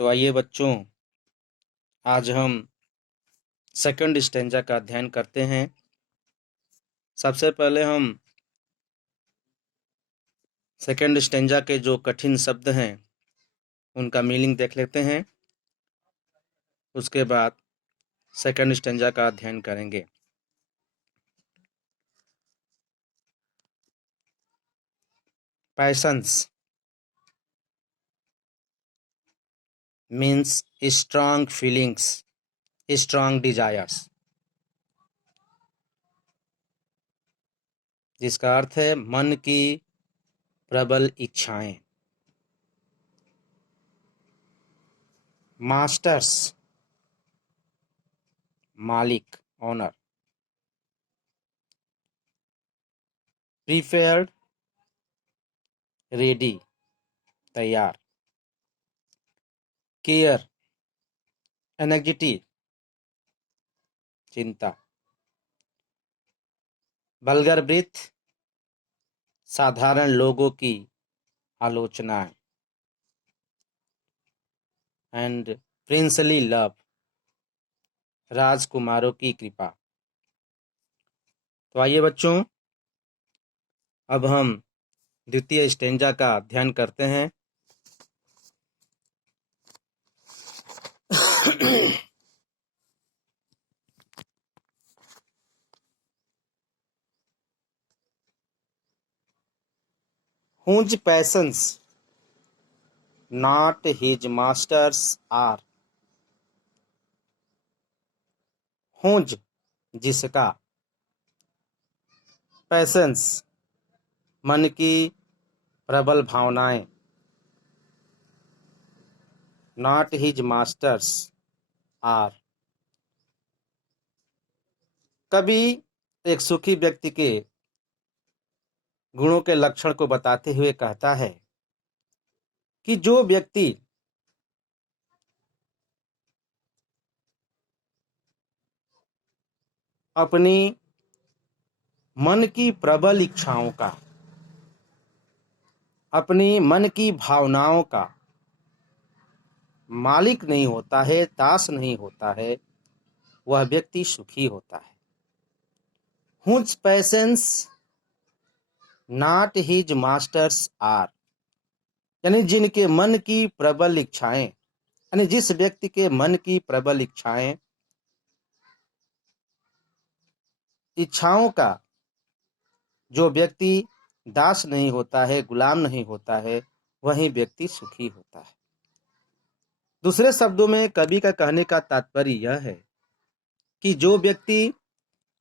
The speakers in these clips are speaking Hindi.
तो आइए बच्चों, आज हम सेकंड स्टेंजा का अध्ययन करते हैं। सबसे पहले हम सेकंड स्टेंजा के जो कठिन शब्द हैं उनका मीनिंग देख लेते हैं। उसके बाद सेकंड स्टेंजा का अध्ययन करेंगे। Patience means strong feelings, strong desires, जिसका अर्थ है मन की प्रबल इच्छाएं। मास्टर्स मालिक, ऑनर। प्रिपेयर्ड रेडी, तैयार। केयर एंग्जाइटी, चिंता। वल्गर ब्रीथ साधारण लोगों की आलोचनाएं। एंड प्रिंसली लव राजकुमारों की कृपा। तो आइए बच्चों, अब हम द्वितीय स्टेंजा का अध्ययन करते हैं। whose passions not his masters are। whose जिसका, पैशंस मन की प्रबल भावनाएं, नॉट हिज मास्टर्स आर। कभी एक सुखी व्यक्ति के गुणों के लक्षण को बताते हुए कहता है कि जो व्यक्ति अपनी मन की प्रबल इच्छाओं का, अपनी मन की भावनाओं का मालिक नहीं होता है, दास नहीं होता है, वह व्यक्ति सुखी होता है। whose passions not his masters are, यानी जिनके मन की प्रबल इच्छाएं, यानी जिस व्यक्ति के मन की प्रबल इच्छाओं का जो व्यक्ति दास नहीं होता है, गुलाम नहीं होता है, वही व्यक्ति सुखी होता है। दूसरे शब्दों में कवि का कहने का तात्पर्य यह है कि जो व्यक्ति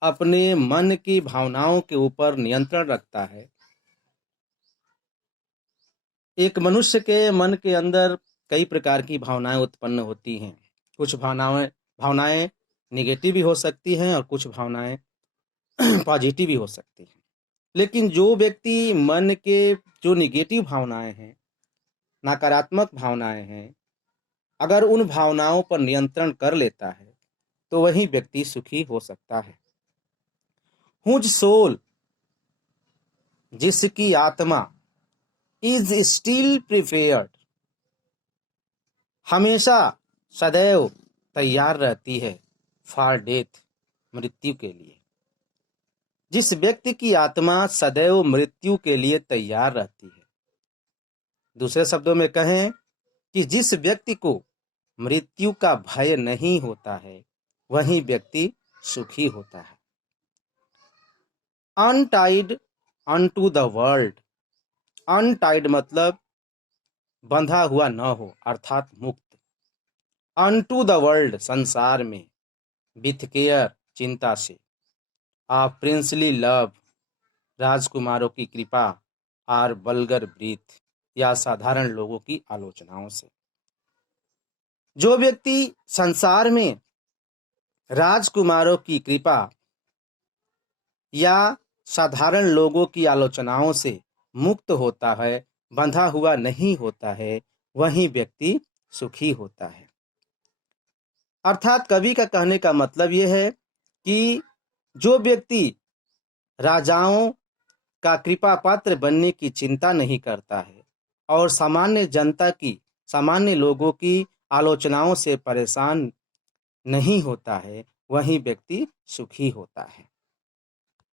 अपने मन की भावनाओं के ऊपर नियंत्रण रखता है। एक मनुष्य के मन के अंदर कई प्रकार की भावनाएं उत्पन्न होती हैं। कुछ भावनाएं निगेटिव भी हो सकती हैं और कुछ भावनाएं पॉजिटिव भी हो सकती हैं। लेकिन जो व्यक्ति मन के जो निगेटिव भावनाएं हैं, नकारात्मक भावनाएं हैं, अगर उन भावनाओं पर नियंत्रण कर लेता है तो वही व्यक्ति सुखी हो सकता है। हुज सोल जिसकी आत्मा इज स्टिल प्रिपेयर्ड हमेशा सदैव तैयार रहती है फॉर डेथ मृत्यु के लिए। जिस व्यक्ति की आत्मा सदैव मृत्यु के लिए तैयार रहती है, दूसरे शब्दों में कहें कि जिस व्यक्ति को मृत्यु का भय नहीं होता है, वही व्यक्ति सुखी होता है। Untied unto the world, untied मतलब बंधा हुआ न हो, अर्थात मुक्त। अनटू द वर्ल्ड संसार में, विथ केयर चिंता से, आ प्रिंसली लव राजकुमारों की कृपा, आर वल्गर ब्रीथ या साधारण लोगों की आलोचनाओं से। जो व्यक्ति संसार में राजकुमारों की कृपा या साधारण लोगों की आलोचनाओं से मुक्त होता है, बंधा हुआ नहीं होता है, वही व्यक्ति सुखी होता है। अर्थात कवि का कहने का मतलब यह है कि जो व्यक्ति राजाओं का कृपा पात्र बनने की चिंता नहीं करता है और सामान्य जनता की, सामान्य लोगों की आलोचनाओं से परेशान नहीं होता है, वही व्यक्ति सुखी होता है।